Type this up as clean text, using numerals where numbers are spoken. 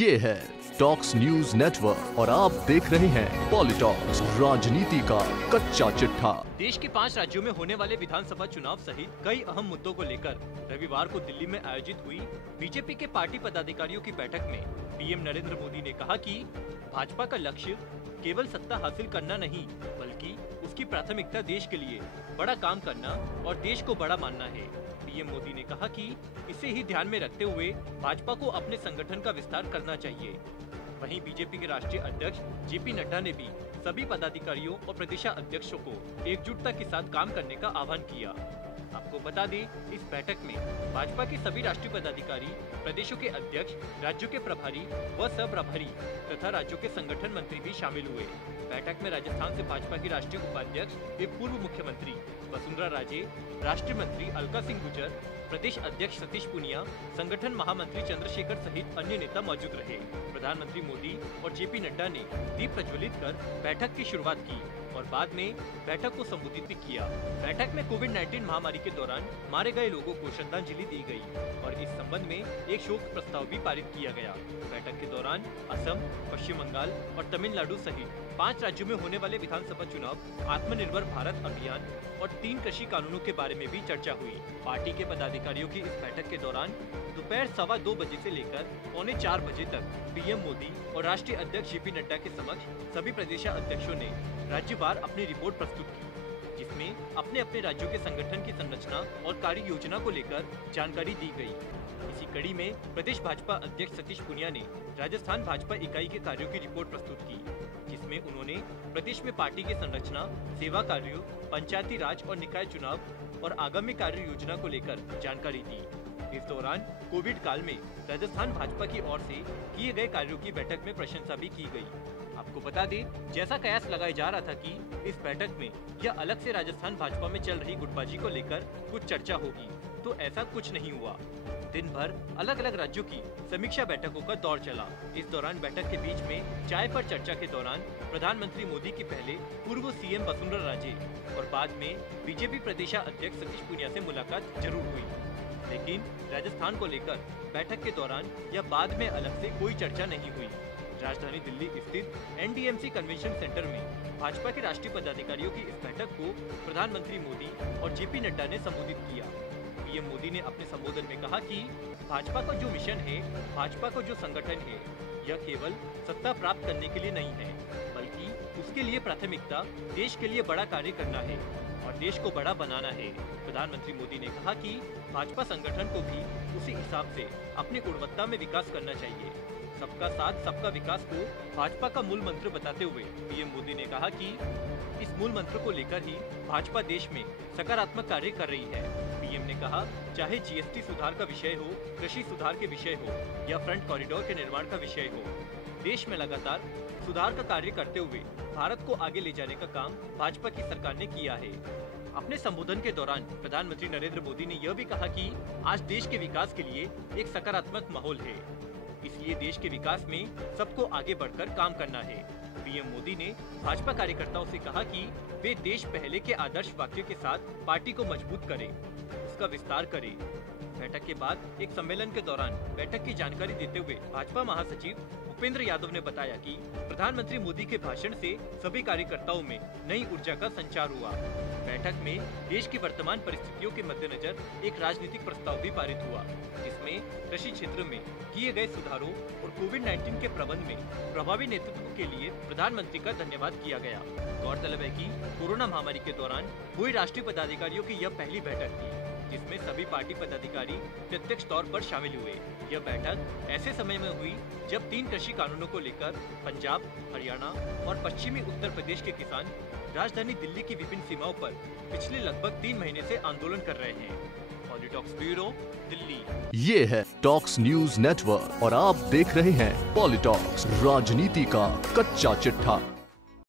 ये है talks news network और आप देख रहे हैं पॉलिटॉक्स, राजनीति का कच्चा चिट्ठा। देश के 5 राज्यों में होने वाले विधानसभा चुनाव सहित कई अहम मुद्दों को लेकर रविवार को दिल्ली में आयोजित हुई बीजेपी के पार्टी पदाधिकारियों की बैठक में पीएम नरेंद्र मोदी ने कहा कि भाजपा का लक्ष्य केवल सत्ता हासिल करना नहीं, बल्कि उसकी प्राथमिकता देश के लिए बड़ा काम करना और देश को बड़ा मानना है। पीएम मोदी ने कहा कि इसे ही ध्यान में रखते हुए भाजपा को अपने संगठन का विस्तार करना चाहिए। वहीं बीजेपी के राष्ट्रीय अध्यक्ष जेपी नड्डा ने भी सभी पदाधिकारियों और प्रदेशाध्यक्षों को एकजुटता के साथ काम करने का आह्वान किया। आपको बता दें, इस बैठक में भाजपा के सभी राष्ट्रीय पदाधिकारी, प्रदेशों के अध्यक्ष, राज्यों के प्रभारी व सह प्रभारी तथा राज्यों के संगठन मंत्री भी शामिल हुए। बैठक में राजस्थान से भाजपा की राष्ट्रीय उपाध्यक्ष एवं पूर्व मुख्यमंत्री वसुंधरा राजे, राष्ट्रीय मंत्री अलका सिंह गुर्जर, प्रदेश अध्यक्ष सतीश पूनिया, संगठन महामंत्री चंद्रशेखर सहित अन्य नेता मौजूद रहे। प्रधानमंत्री मोदी और जेपी नड्डा ने दीप प्रज्वलित कर बैठक की शुरुआत की और बाद में बैठक को संबोधित भी किया। बैठक में कोविड-19 महामारी के दौरान मारे गए लोगों को श्रद्धांजलि दी गई और इस संबंध में एक शोक प्रस्ताव भी पारित किया गया। बैठक के दौरान असम, पश्चिम बंगाल और तमिलनाडु सहित 5 राज्यों में होने वाले विधानसभा चुनाव, आत्मनिर्भर भारत अभियान और 3 कृषि कानूनों के बारे में भी चर्चा हुई। पार्टी के पदाधिकारियों की इस बैठक के दौरान दोपहर 2:15 बजे से लेकर 3:45 बजे तक पीएम मोदी और राष्ट्रीय अध्यक्ष जेपी नड्डा के समक्ष सभी प्रदेशाध्यक्षों ने राज्यवार अपनी रिपोर्ट प्रस्तुत की, जिसमें अपने अपने राज्यों के संगठन की संरचना और कार्य योजना को लेकर जानकारी दी गई। इसी कड़ी में प्रदेश भाजपा अध्यक्ष सतीश पूनिया ने राजस्थान भाजपा इकाई के कार्यों की रिपोर्ट प्रस्तुत की, जिसमें उन्होंने प्रदेश में पार्टी की संरचना, सेवा कार्यों, पंचायती राज और निकाय चुनाव और आगामी कार्य योजना को लेकर जानकारी दी। इस दौरान कोविड काल में राजस्थान भाजपा की ओर से किए गए कार्यों की बैठक में प्रशंसा भी की गई। आपको बता दें, जैसा कयास लगाया जा रहा था कि इस बैठक में या अलग से राजस्थान भाजपा में चल रही गुटबाजी को लेकर कुछ चर्चा होगी, तो ऐसा कुछ नहीं हुआ। दिन भर अलग अलग राज्यों की समीक्षा बैठकों का दौर चला। इस दौरान बैठक के बीच में चाय पर चर्चा के दौरान प्रधानमंत्री मोदी की पहले पूर्व सीएम वसुंधरा राजे और बाद में बीजेपी प्रदेशाध्यक्ष सतीश पूनिया से मुलाकात जरूर हुई, लेकिन राजस्थान को लेकर बैठक के दौरान या बाद में अलग से कोई चर्चा नहीं हुई। राजधानी दिल्ली स्थित एनडीएमसी कन्वेंशन सेंटर में भाजपा के राष्ट्रीय पदाधिकारियों की इस बैठक को प्रधानमंत्री मोदी और जेपी नड्डा ने संबोधित किया। पीएम मोदी ने अपने संबोधन में कहा कि भाजपा का जो मिशन है, भाजपा का जो संगठन है, यह केवल सत्ता प्राप्त करने के लिए नहीं है, बल्कि उसके लिए प्राथमिकता देश के लिए बड़ा कार्य करना है और देश को बड़ा बनाना है। प्रधानमंत्री मोदी ने कहा कि भाजपा संगठन को भी उसी हिसाब से अपनी गुणवत्ता में विकास करना चाहिए। सबका साथ सबका विकास को भाजपा का मूल मंत्र बताते हुए पीएम मोदी ने कहा कि इस मूल मंत्र को लेकर ही भाजपा देश में सकारात्मक कार्य कर रही है। पीएम ने कहा, चाहे जीएसटी सुधार का विषय हो, कृषि सुधार के विषय हो या फ्रंट कॉरिडोर के निर्माण का विषय हो, देश में लगातार सुधार का कार्य करते हुए भारत को आगे ले जाने का काम भाजपा की सरकार ने किया है। अपने संबोधन के दौरान प्रधानमंत्री नरेंद्र मोदी ने यह भी कहा कि आज देश के विकास के लिए एक सकारात्मक माहौल है, इसलिए देश के विकास में सबको आगे बढ़कर काम करना है। पीएम मोदी ने भाजपा कार्यकर्ताओं से कहा कि वे देश पहले के आदर्श वाक्य के साथ पार्टी को मजबूत करें, उसका विस्तार करें। बैठक के बाद एक सम्मेलन के दौरान बैठक की जानकारी देते हुए भाजपा महासचिव उपेंद्र यादव ने बताया कि प्रधानमंत्री मोदी के भाषण से सभी कार्यकर्ताओं में नई ऊर्जा का संचार हुआ। बैठक में देश की वर्तमान परिस्थितियों के मद्देनजर एक राजनीतिक प्रस्ताव भी पारित हुआ, जिसमें कृषि क्षेत्र में किए गए सुधारों और कोविड-19 के प्रबंधन में प्रभावी नेतृत्व के लिए प्रधानमंत्री का धन्यवाद किया गया। गौरतलब है कि कोरोना महामारी के दौरान हुई राष्ट्रीय पदाधिकारियों की यह पहली बैठक थी, जिसमें सभी पार्टी पदाधिकारी प्रत्यक्ष तौर पर शामिल हुए। यह बैठक ऐसे समय में हुई जब 3 कृषि कानूनों को लेकर पंजाब, हरियाणा और पश्चिमी उत्तर प्रदेश के किसान राजधानी दिल्ली की विभिन्न सीमाओं पर पिछले लगभग 3 महीने से आंदोलन कर रहे हैं। पॉलिटॉक्स ब्यूरो, दिल्ली। ये है टॉक्स न्यूज नेटवर्क और आप देख रहे हैं पॉलिटॉक्स, राजनीति का कच्चा चिट्ठा।